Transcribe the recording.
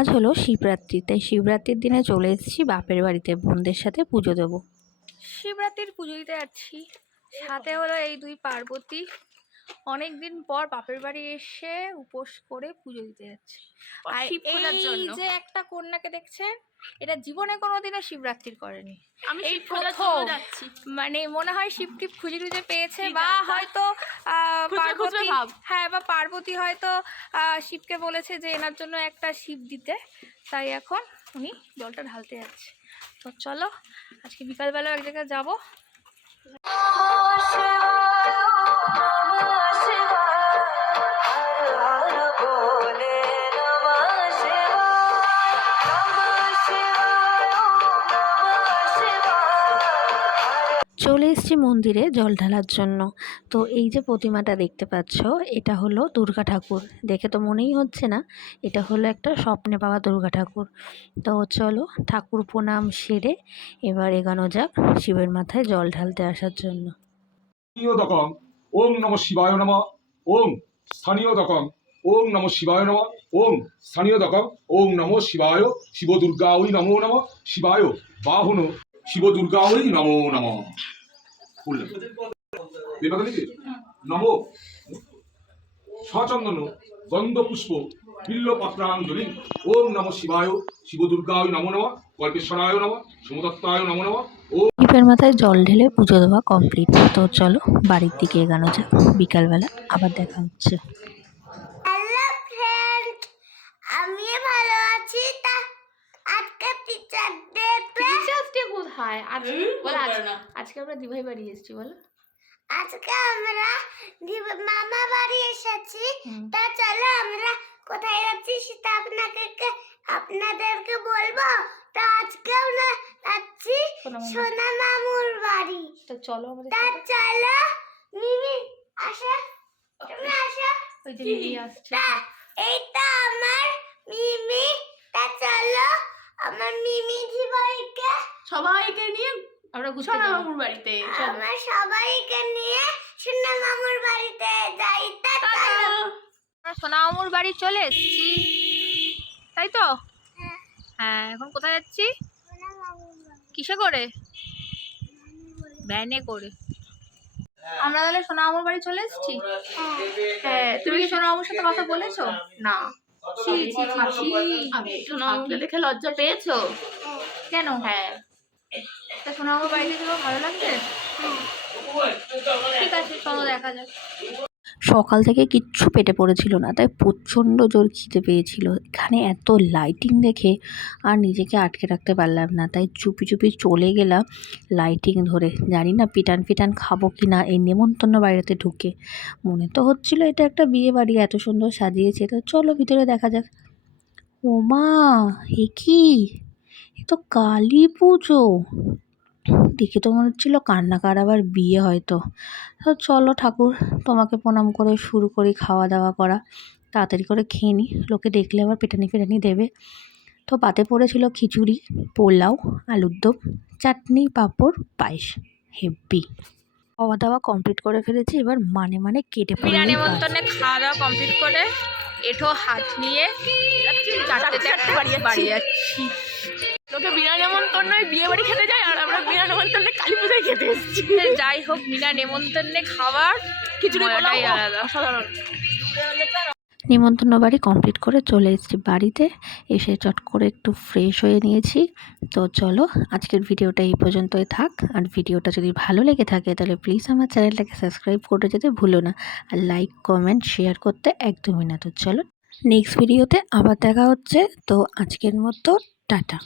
আজ হলো শিবরাত্রি। তাই শিবরাত্রির দিনে চলে এসেছি বাপের বাড়িতে। বোনদের সাথে পুজো দেবো। শিবরাত্রির পুজো দিতে যাচ্ছি। সাথে হলো এই দুই পার্বতী। অনেক দিন পর বাপের বাড়ি এসে উপোস করে পুজো দিতে যাচ্ছে। আর এই যে একটা কন্যাকে দেখছেন এটা জীবনে কোনোদিনও শিবরাত্রির করেনি। আমি এই প্রথম। মানে মনে হয় শিব টিপ খুঁজে খুঁজে পেয়েছে বা হয়তো পার্বতী। হ্যাঁ বা পার্বতী হয়তো আহ, শিবকে বলেছে যে এনার জন্য একটা শিব দিতে। তাই এখন উনি জলটা ঢালতে যাচ্ছে। তো চলো আজকে বিকালবেলা এক জায়গায় যাব। চলে এসেছি মন্দিরে জল ঢালার জন্য। তো এই যে প্রতিমাটা দেখতে পাচ্ছ, এটা হলো দুর্গা ঠাকুর। দেখে তো মনেই হচ্ছে না, এটা হলো একটা স্বপ্নে পাওয়া দুর্গা ঠাকুর। তো চলো ঠাকুর প্রণাম সেরে এবার এগানো যাক শিবের মাথায় জল ঢালতে আসার জন্য। ওম নম শিবায় নম, ওম স্থানীয় দকং, ওম নম শিবায় নম, ওম স্থানীয় দকং, ওম নম শিবায় শিব দুর্গা ওই নমো নম, শিবায় বাহন শিব দুর্গা ওই নমো নম। বললেন দেবাগলিকে নম। সচন্দন গন্ধ পুষ্প বিল্ল পত্রাঞ্জলি ওম নম শিবায় শিব নম ওই নমো নম কল্পেশ্বরায় নম, সমদত্তায় নম নম দীপের মাথায় জল ঢেলে পুজো দেওয়া কমপ্লিট তো চলো বাড়ির দিকে এগানো যাক। বিকালবেলা আবার দেখা হচ্ছে হ্যালো ফ্রেন্ড আমি ভালো আছি তা আজকে টিচার ডে টিচার্স ডে কোথায় বল আজ আজকে আমরা দিভাই বাড়ি এসেছি বলো। আজকে আমরা মামা বাড়ি এসেছি। তা চলো আমরা কোথায় যাচ্ছি সেটা আপনাকে আপনাদেরকে বলব। তো আজকে আমরা যাচ্ছি সোনা মামুর বাড়ি। তো চলো আমাদের তা চলো মিমি আসো। তুমি আসো। ওই যে দিদি আসছে। এইটা আমার মিমি তা চলো আমার মিমি দিবাইকে সবাইকে নিয়ে আমরা ঘুরতে সোনা মামুর বাড়িতে আমার সবাইকে নিয়ে সোনা মামুর বাড়িতে যাই। আমরা সোনামুর বাড়ি চলে এসেছি। তাই তো? হ্যাঁ। এখন কোথায় যাচ্ছি? সোনা মামুর বাড়ি। কিসে করে? ভ্যানে করে। আমরা তাহলে সোনামুর বাড়ি চলে এসেছি? হ্যাঁ তুমি কি সোনামুর সাথে কথা বলেছ? না। ছি ছি ছি ছি। আমি সোনা মামুকে দেখে লজ্জা পেয়েছ? কেন? হ্যাঁ। তা ভালো লাগছে? ঠিক আছে, চলো দেখা যাক। সকাল থেকে কিচ্ছু পেটে পড়েছিল না, তাই প্রচণ্ড জোর খিদে পেয়েছিল। এখানে এত লাইটিং দেখে আর নিজেকে আটকে রাখতে পারলাম না, তাই চুপি চুপি চলে গেলাম লাইটিং ধরে। জানি না পিটান পিটান খাব কি না, এই নেমন্তন্ন বাইরেতে ঢুকে। মনে তো হচ্ছিল এটা একটা বিয়ে বাড়ি এত সুন্দর সাজিয়েছে, তো চলো ভিতরে দেখা যাক। ওমা, এ কি? তো কালী পুজো। দেখে তো মনে হচ্ছিল কান্নাকার আবার বিয়ে হয়তো। তো চলো ঠাকুর তোমাকে প্রণাম করে শুরু করি খাওয়া দাওয়া করা। তাড়াতাড়ি করে খেয়ে নিই লোকে দেখলে আবার পেটানি ফেটানি দেবে। তো পাতে পড়েছিল খিচুড়ি পোলাও আলুর দম চাটনি পাঁপড় পায়েস। হেব্বি। খাওয়া দাওয়া কমপ্লিট করে ফেলেছি এবার মানে মানে কেটে পড়ে নেমন্তন্নে খাওয়া দাওয়া কমপ্লিট করে এঠো হাত নিয়ে চারটে চারটে বাড়ি বাড়ি যাচ্ছি। লোকে বিনা নেমন্তন্নই বিয়ে বাড়ি খেতে যায় আর আমরা বিনা নেমন্তন্নে কালী পূজায় খেতে এসেছি। যাই হোক বিনা নেমন্তন্নে খাবার খিচুড়ি আলাদা। অসাধারণ। নিমন্ত্রণ বাড়ি কমপ্লিট করে চলে এসেছি বাড়িতে এসে চট করে একটু ফ্রেশ হয়ে নিয়েছি। তো চলো আজকের ভিডিওটা এই পর্যন্তই থাক। আর ভিডিওটা যদি ভালো লেগে থাকে তাহলে প্লিজ আমার চ্যানেলটাকে সাবস্ক্রাইব করে যেতে ভুলো না। আর লাইক কমেন্ট শেয়ার করতে একদমই না। তো চলো নেক্সট ভিডিওতে আবার দেখা হচ্ছে। তো আজকের মতো টাটা।